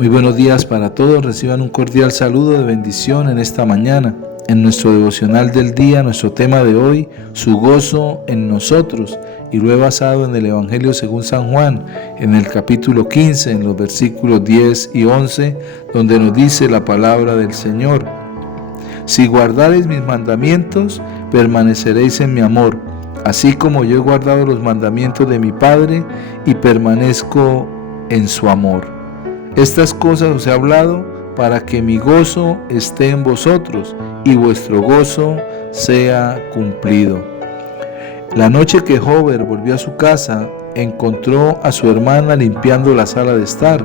Muy buenos días para todos, reciban un cordial saludo de bendición en esta mañana. En nuestro devocional del día, nuestro tema de hoy, su gozo en nosotros, y lo he basado en el Evangelio según San Juan, en el capítulo 15, en los versículos 10 y 11, donde nos dice la palabra del Señor: Si guardareis mis mandamientos, permaneceréis en mi amor, así como yo he guardado los mandamientos de mi Padre y permanezco en su amor. Estas cosas os he hablado para que mi gozo esté en vosotros y vuestro gozo sea cumplido. La noche que Hover volvió a su casa, encontró a su hermana limpiando la sala de estar.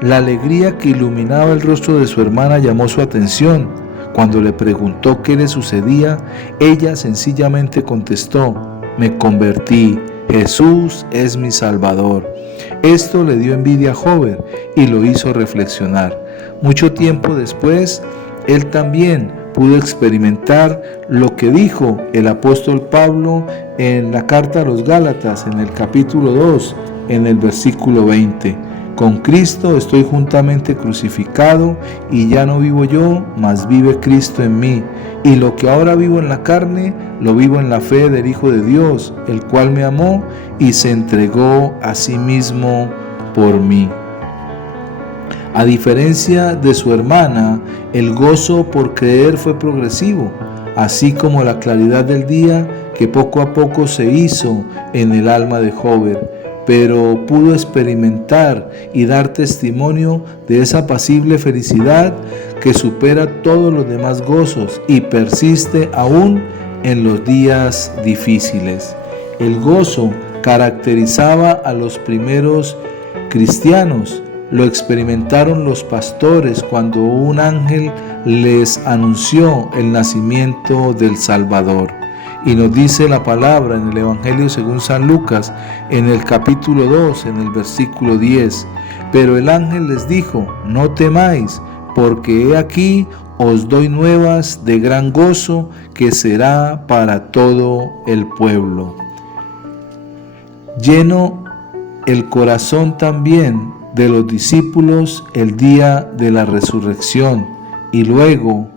La alegría que iluminaba el rostro de su hermana llamó su atención. Cuando le preguntó qué le sucedía, ella sencillamente contestó: me convertí, Jesús es mi Salvador. Esto le dio envidia a Hover y lo hizo reflexionar. Mucho tiempo después, él también pudo experimentar lo que dijo el apóstol Pablo en la carta a los Gálatas, en el capítulo 2, en el versículo 20. Con Cristo estoy juntamente crucificado, y ya no vivo yo, mas vive Cristo en mí. Y lo que ahora vivo en la carne, lo vivo en la fe del Hijo de Dios, el cual me amó y se entregó a sí mismo por mí. A diferencia de su hermana, el gozo por creer fue progresivo, así como la claridad del día que poco a poco se hizo en el alma de Hover, pero pudo experimentar y dar testimonio de esa apacible felicidad que supera todos los demás gozos y persiste aún en los días difíciles. El gozo caracterizaba a los primeros cristianos. Lo experimentaron los pastores cuando un ángel les anunció el nacimiento del Salvador. Y nos dice la palabra en el Evangelio según San Lucas, en el capítulo 2, en el versículo 10. Pero el ángel les dijo: no temáis, porque he aquí os doy nuevas de gran gozo, que será para todo el pueblo. Lleno el corazón también de los discípulos el día de la resurrección y luego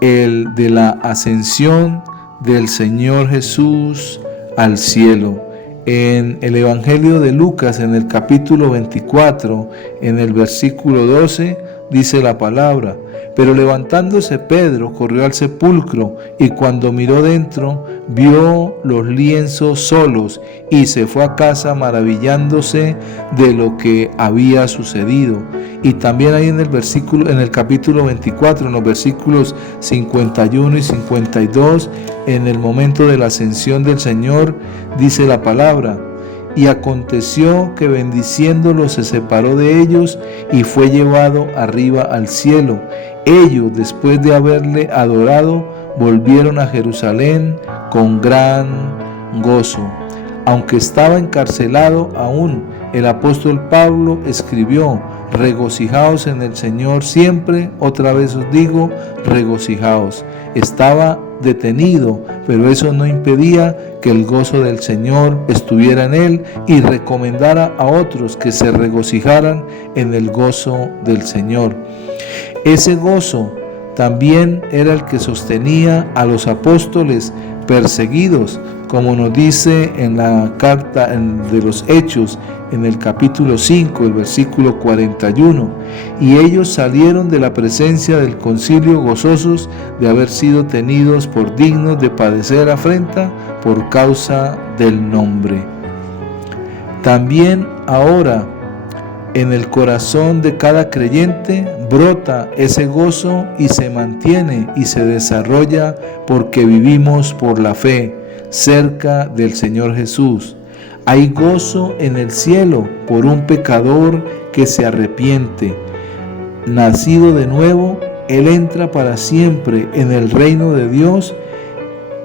el de la ascensión del Señor Jesús al cielo. En el Evangelio de Lucas, en el capítulo 24, en el versículo 12, dice la palabra: pero levantándose Pedro, corrió al sepulcro, y cuando miró dentro, vio los lienzos solos, y se fue a casa maravillándose de lo que había sucedido. Y también ahí en el capítulo 24, en los versículos 51 y 52, en el momento de la ascensión del Señor, dice la palabra: y aconteció que bendiciéndolos se separó de ellos y fue llevado arriba al cielo. Ellos, después de haberle adorado, volvieron a Jerusalén con gran gozo. Aunque estaba encarcelado aún, el apóstol Pablo escribió: regocijaos en el Señor siempre. Otra vez os digo, regocijaos. Estaba detenido, pero eso no impedía que el gozo del Señor estuviera en él y recomendara a otros que se regocijaran en el gozo del Señor. Ese gozo también era el que sostenía a los apóstoles perseguidos, como nos dice en la carta de los Hechos, en el capítulo 5, el versículo 41. Y ellos salieron de la presencia del concilio gozosos de haber sido tenidos por dignos de padecer afrenta por causa del nombre. También ahora, en el corazón de cada creyente brota ese gozo y se mantiene y se desarrolla porque vivimos por la fe cerca del Señor Jesús. Hay gozo en el cielo por un pecador que se arrepiente. Nacido de nuevo, él entra para siempre en el reino de Dios.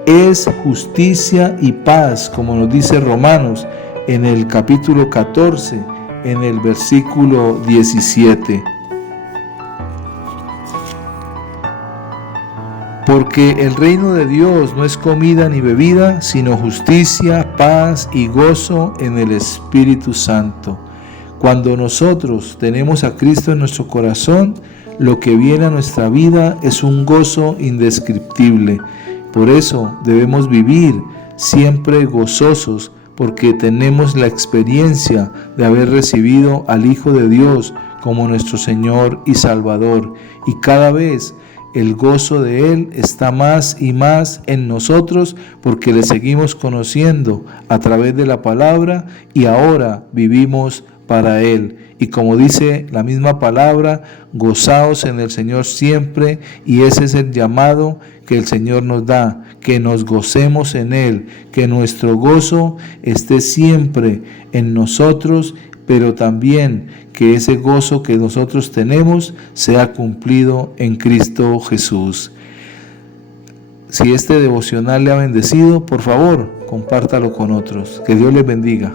Es justicia y paz, como nos dice Romanos en el capítulo 14, en el versículo 17. Porque el reino de Dios no es comida ni bebida, sino justicia, paz y gozo en el Espíritu Santo. Cuando nosotros tenemos a Cristo en nuestro corazón, lo que viene a nuestra vida es un gozo indescriptible. Por eso debemos vivir siempre gozosos, porque tenemos la experiencia de haber recibido al Hijo de Dios como nuestro Señor y Salvador, y cada vez el gozo de Él está más y más en nosotros porque le seguimos conociendo a través de la palabra y ahora vivimos para Él. Y como dice la misma palabra, gozaos en el Señor siempre, y ese es el llamado que el Señor nos da, que nos gocemos en Él, que nuestro gozo esté siempre en nosotros, pero también que ese gozo que nosotros tenemos sea cumplido en Cristo Jesús. Si este devocional le ha bendecido, por favor, compártalo con otros. Que Dios les bendiga.